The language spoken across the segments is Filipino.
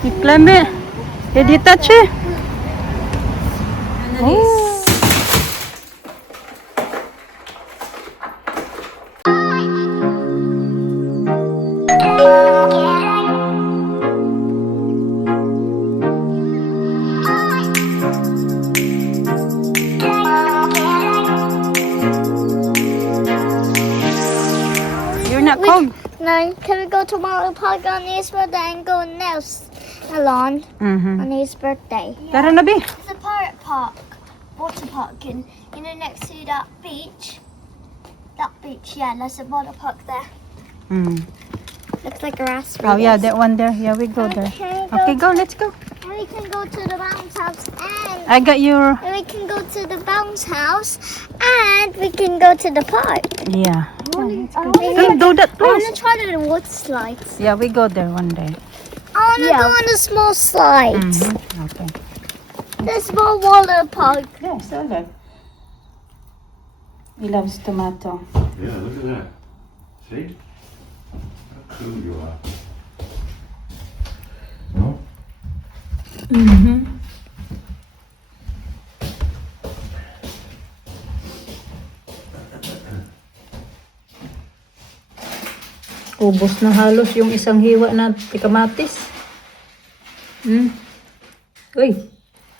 You climb it. Did you touch it? Oh. You're not cold. No, can we go to Marley Park on his birthday and go nails salon on his birthday? Tara na, Bi. It's a pirate park, water park, and you know next to that beach. That beach, yeah, there's a water park there. Looks like a raspberry. Oh, yeah, that one there. Yeah, we go there. Okay, go. Let's go. And we can go to the bounce house and I got your... we can go to the bounce house and we can go to the park. Yeah. I Don't do that, want please. to try the water slides. Yeah, we go there one day. I want to go on the small slides. Okay. The small water park. Yeah, so good. He loves tomato. Yeah, look at that. See? How cool you are. No? Ubos na halos yung isang hiwa na kamatis. Uy,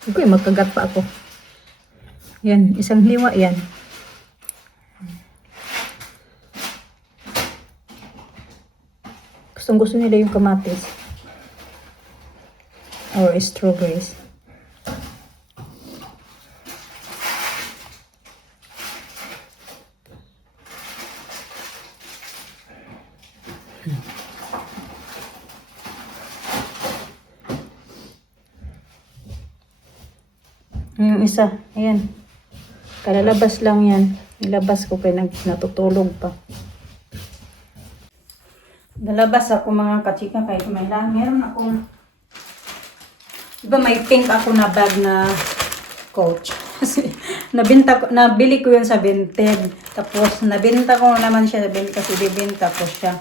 magkagat pa ako. Yan, isang hiwa yan. Gustong-gusto nila yung kamatis. Or strawberries. Yung isa, ayan. Kalalabas lang yan. Nilabas ko kaya natutulog pa. Nalabas ako mga kachika kahit may lang. Meron akong, diba may pink ako na bag na Coach. Kasi nabili ko yun sa Vinted. Tapos nabenta ko naman siya sa Vinted kasi bibenta ko siya.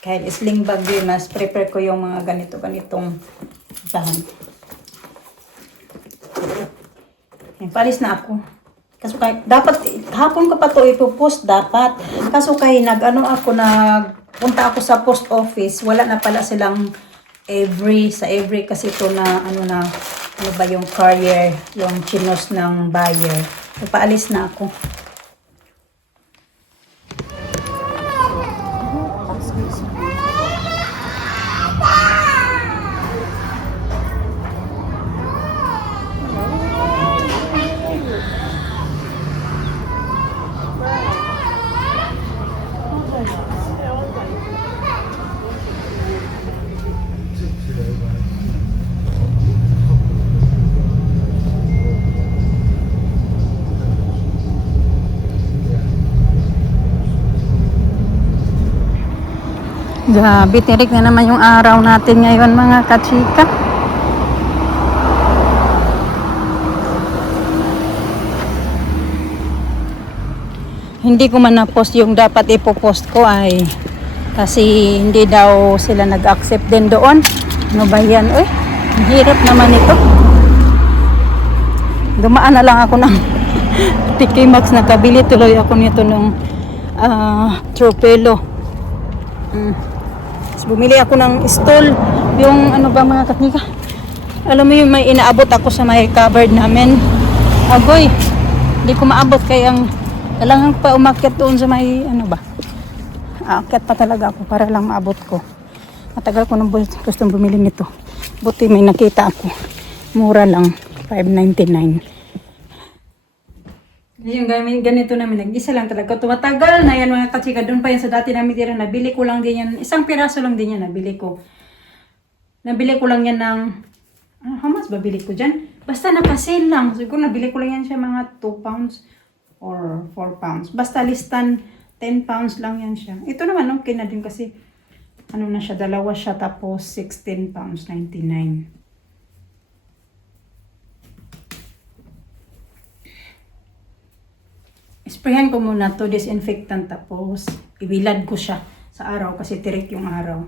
Kahit sling bag din, mas prepare ko yung mga ganitong bahan. Palis na ako. Kaso kay dapat hapon ko pa to ipopost dapat. Kaso kay punta ako sa post office, wala na pala silang every kasi to na ano ba yung courier, yung chinos ng buyer. So, paalis na ako. Grabe, tirik na naman yung araw natin ngayon mga kachika. Hindi ko man na-post yung dapat ipopost ko ay kasi hindi daw sila nag-accept din doon. Ano ba yan? Uy, hirap naman ito. Dumaan na lang ako ng TK Maxx, nakabili tuloy ako nito ng Tropelo. Bumili ako ng stall, yung ano ba mga kachika. Alam mo yung may inaabot ako sa may cupboard namin. Agoy, hindi ko maabot kaya kailangan pa umakyat doon sa may ano ba. Aakyat pa talaga ako para lang maabot ko. Matagal ko nang gustong bumili nito. Buti may nakita ako. Mura lang, $5.99. Yung ganito namin, nag-isa lang talaga. Tumatagal na yan mga kachika. Doon pa yan sa dati namin tira. Nabili ko lang din yan. Isang piraso lang din yan. Nabili ko lang yan ng how much ba bili ko dyan? Basta naka-sale lang. Siguro nabili ko lang yan siya mga 2 pounds or 4 pounds. Basta listan 10 pounds lang yan siya. Ito naman okay na din kasi ano na siya, dalawa siya tapos 16 pounds 99. Sprayan ko muna to disinfectant tapos ibilad ko siya sa araw kasi tirik yung araw.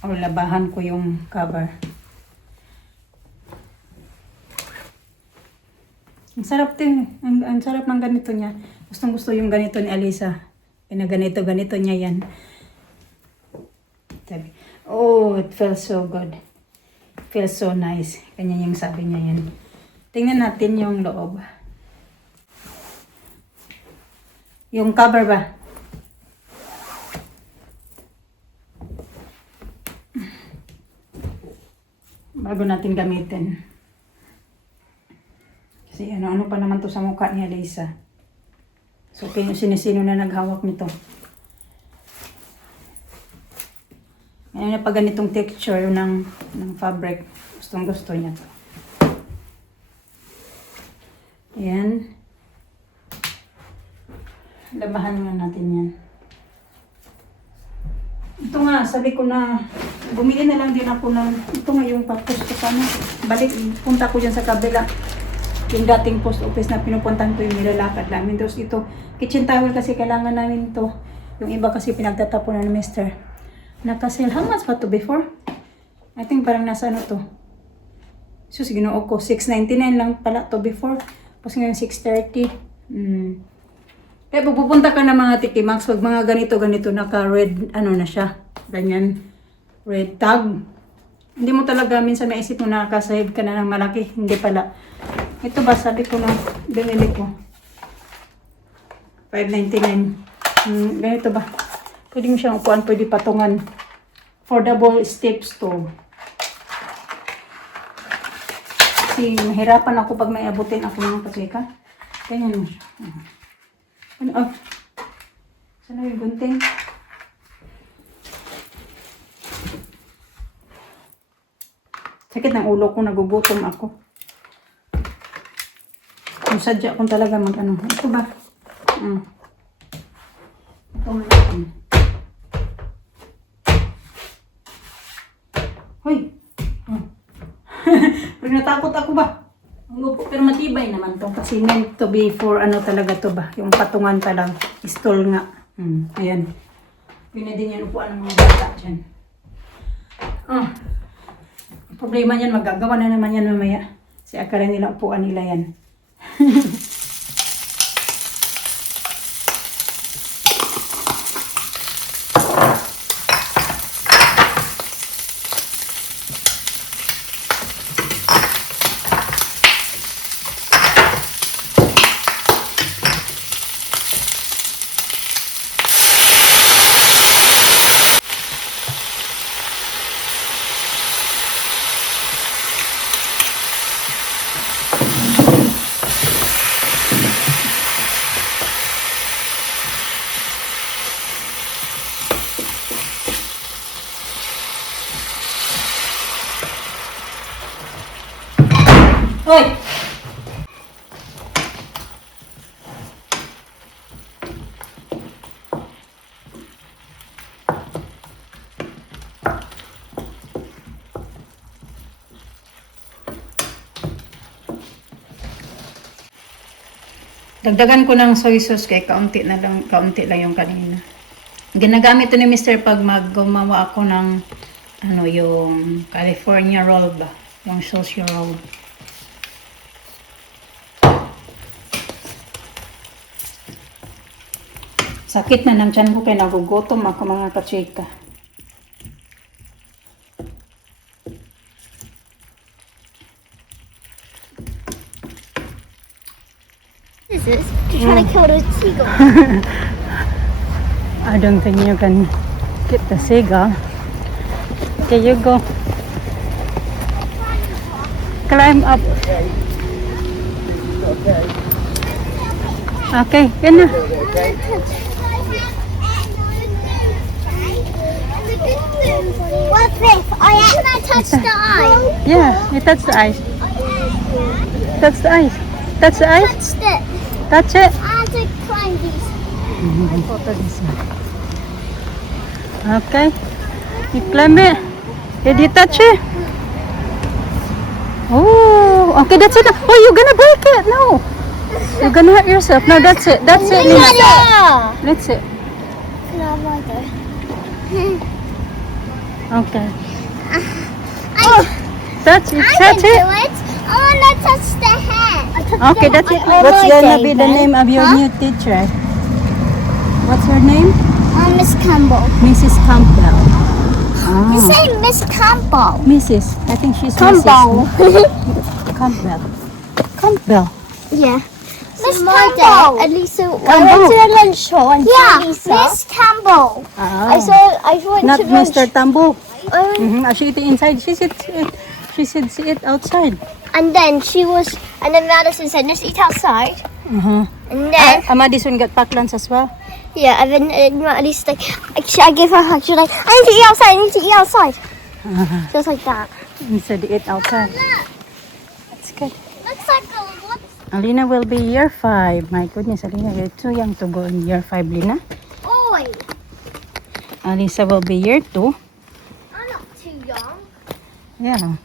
or labahan ko yung cover. Ang sarap din. Ang sarap ng ganito niya. Gustong gusto yung ganito ni Alisa. Ganito niya yan. Sabi, oh, it feels so good. It feels so nice. Kanya yung sabi niya yan. Tingnan natin yung loob. Yung cover ba? Bago natin gamitin. Kasi ano pa naman to sa mukha ni Alisa. So, sino na naghawak nito. Ngayon na pa ganitong texture ng fabric. Gustong gusto niya to. Ayan. Labahan nga natin yan. Ito nga, sabi ko na, bumili na lang din ako ng, ito nga yung post ko sana. Balik, punta ko dyan sa kabila. Yung dating post office na pinupuntahan ko yung nilalakad namin. Tapos ito, kitchen towel kasi kailangan namin to. Yung iba kasi pinagtatapunan ng mister. Nakasale, how much ba to before? I think parang nasa ano to. So, ginoo ko, $6.99 lang pala to before. Tapos ngayon, $6.30. Kaya pupunta ka na mga Tikimax, pag mga ganito, naka-red, ano na siya. Ganyan, red tag. Hindi mo talaga minsan maisip mo nakasahib ka na ng malaki. Hindi pala. Ito ba, sabi ko na, binili ko. $5.99. Ganito ba? Pwede mo siyang upuan, pwede patungan. Affordable steps to. Kasi mahirapan ako pag may abutin ako ng kasika. Ganyan mo siya. Ano, oh. Sana yung gunting. Sakit ng ulo ko, nagugutom ako. Kung sadya kung talaga mag-ano. Ito ba? Ito nga natin. Hoy! Pero natakot ako ba? Pero matibay naman to. Kasi meant to be for ano talaga to ba? Yung patungan talaga. Stall nga. Ayan. Pwede din yan upuan ng mga bata dyan. Problema yan. Magagawa na naman yan mamaya. Kasi akala nila upuan nila yan. Hoy! Dagdagan ko ng soy sauce kay kaunti lang yung kanina. Ginagamit to ni Mr. pag gumawa ako ng ano yung California roll ba, yung sushi roll. Sakit na ng tiyan ko kaya nagugutom ako mga kachika. What is this? You're trying to kill the seagull. I don't think you can get the seagull. Okay, you go. Climb up. Okay, good na. What's this? Oh yeah, can I touch the eye? Yeah, you touch the ice. Touch the ice. Touch the ice. Touched it. Touch it. I have to climb these. Okay. You climb it. Did you touch it? Oh, okay, that's it. Oh, you're gonna break it. No. You're gonna hurt yourself. No, that's it. That's it, Lina. That's it. No, Okay. Oh, That's it. I That's can it. do it. I want to touch the head. Okay, that's it. Oh, What's my gonna day, be the then. name of your Huh? new teacher? What's her name? Miss Campbell. Mrs. Campbell. You Ah, say Miss Campbell. Mrs. I think she's Campbell. Mrs. Campbell. Campbell. Yeah. Miss Campbell. And Lisa, I Campbell. went to the lunch show and yeah, Lisa. Miss Campbell. Ah, I went not to lunch. Mr. Tambo. Um, She eating inside. She said she eat outside. and then Madison said, let's eat outside. Uh-huh. And then, Madison got packed lunch as well. yeah, and then at least like, I gave her a hug. She was like, I need to eat outside. I need to eat outside. Just like that. Instead they eat outside. Look, That's good. looks like a what? Alina will be year 5. My goodness, Alina, you're too young to go in year 5, Lina. Boy, Alisa will be year 2. I'm not too young. Yeah.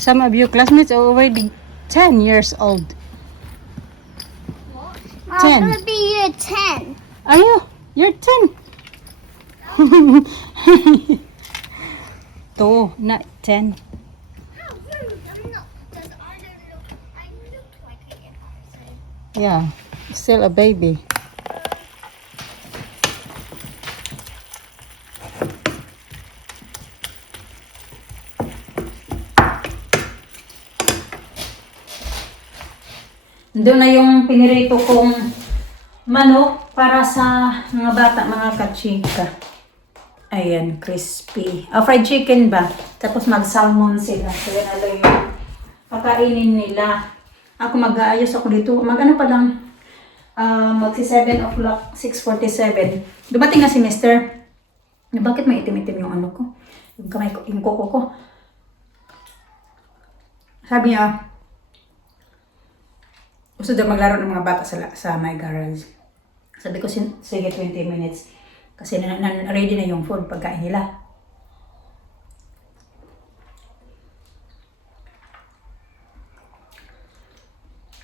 Some of your classmates are already 10 years old. What? 10. I'm gonna be year 10. Are you? You're 10. 2, not 10. How rude. I'm not, because I look like a year 5. Yeah, still a baby. Doon na yung pinirito kong manok para sa mga bata, mga kachika. Ayan, crispy. Fried chicken ba? Tapos mag-salmon sila. So yan ano yung pakainin nila. Ako mag-aayos ako dito. Mag-ano pa lang, magsi 7 o'clock, 6:47. Dumating na si Mister. Bakit may itim-itim yung ano ko? Yung kamay ko, yung kuko ko. Sabi niya, gusto daw maglaro ng mga bata sa my garage. Sabi ko, sige 20 minutes. Kasi ready na yung food, pagkain nila.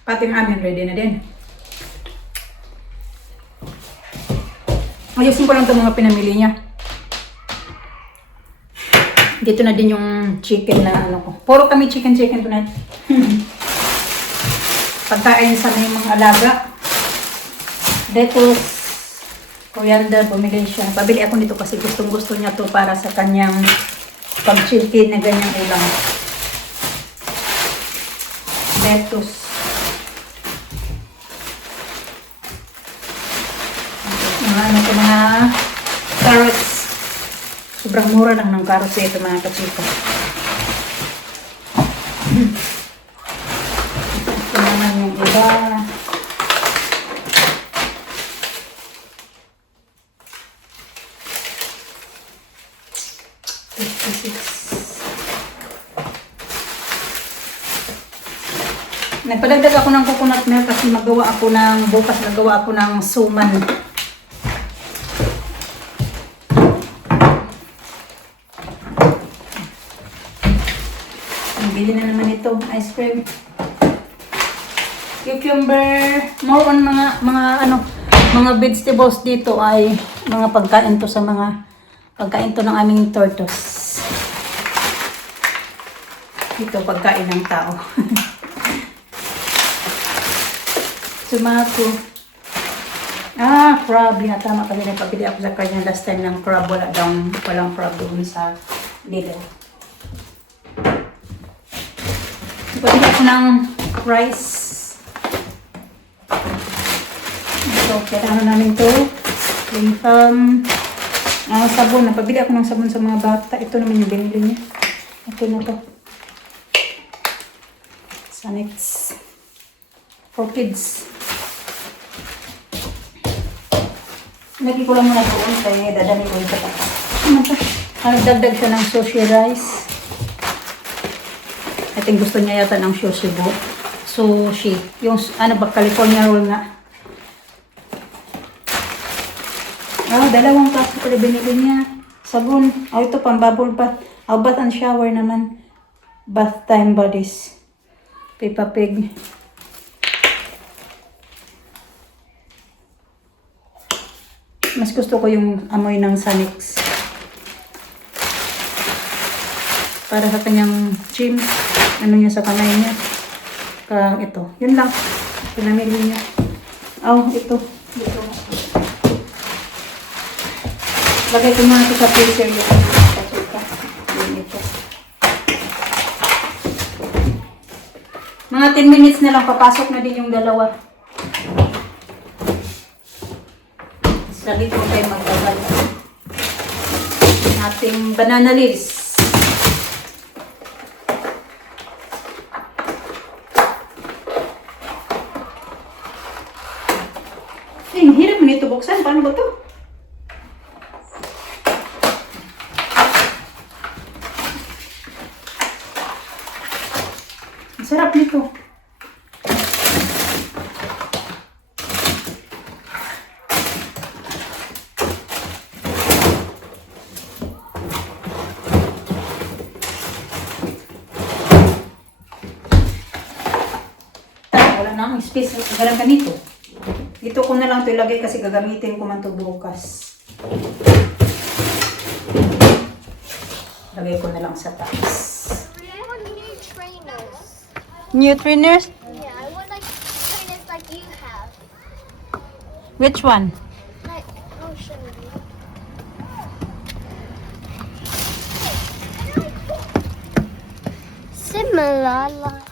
Pati yung amin, ready na din. Ayusin ko lang itong mga pinamili niya. Dito na din yung chicken na ano ko. Puro kami chicken tonight. Pagkain sa mga alaga. Lettuce, coriander, bumili siya. Pabili ako nito kasi gustong-gusto niya to para sa kanyang pag-chicken na ganyang ulam. Lettuce. Mga carrots. Sobrang mura lang ng carrots ito mga kachika. Ito naman yung iba. Nagpadagdag ako ng coconut milk kasi bukas magawa ako ng suman. Bili na naman ito, ice cream. Cucumber, more on mga vegetables dito ay mga pagkain to ng aming tortoise. Ito pagkain ng tao. Tomato. Crab. Tama kasi nagpabili ako sa kanya last time ng crab. Walang crab doon sa Lidl. Pabili ako ng rice. Ito, kailangan namin ito. Yung sabon. Napabili ako ng sabon sa mga bata. Ito naman yung binili niya. Ito na to. Sanex. For kids. Lagi ko lang muna doon kaya dadami ko yung tatak. Ano to? Nagdagdag siya ng sushi rice. I think gusto niya yata ng sushi. Yung California roll nga. Dalawang kaso pala binili niya. Sabon. Ito pang bubble bath. Bath and shower naman. Bath time bodies. Peppa Pig. Mas gusto ko yung amoy ng Sanex. para sa kanyang gym, ano niya sa kamay niya. Ito, yun lang. Pinamili niya. Ito. Lagay ko muna ito sa freezer yung pasuka. Yun ito. Mga 10 minutes na lang, papasok na din yung dalawa. Lagi po tayo magtagal. Ating banana leaves. Ang hirap mo nito buksan. Paano ba ito? Ang sarap nito. Wala na akong space. Galang ganito. Dito ko na lang ito ilagay kasi gagamitin ko man ito bukas. Lagay ko na lang sa taas. I want new trainers. New trainers? Yeah, I want like trainers like you have. Which one? Like, I'll show you. Similar, like.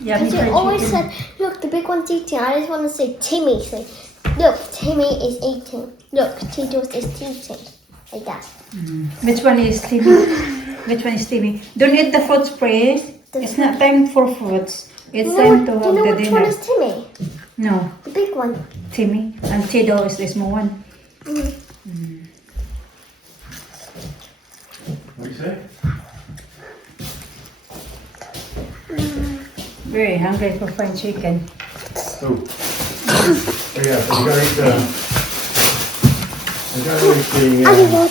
Yeah, Because you always said, look, the big one's eating. I just want to say Timmy. Say, look, Timmy is eating. Look, Tito's is eating. Like that. Which one is Timmy? Which one is Timmy? Don't eat the fruits, please. It's not time for fruits. It's time to Do you have know the which one dinner. is Timmy? No, The big one. Timmy. And Tido is the small one. What do you say? Very hungry for fried chicken. Oh. Oh yeah, so you gotta eat the... You gotta eat the... Oh, God.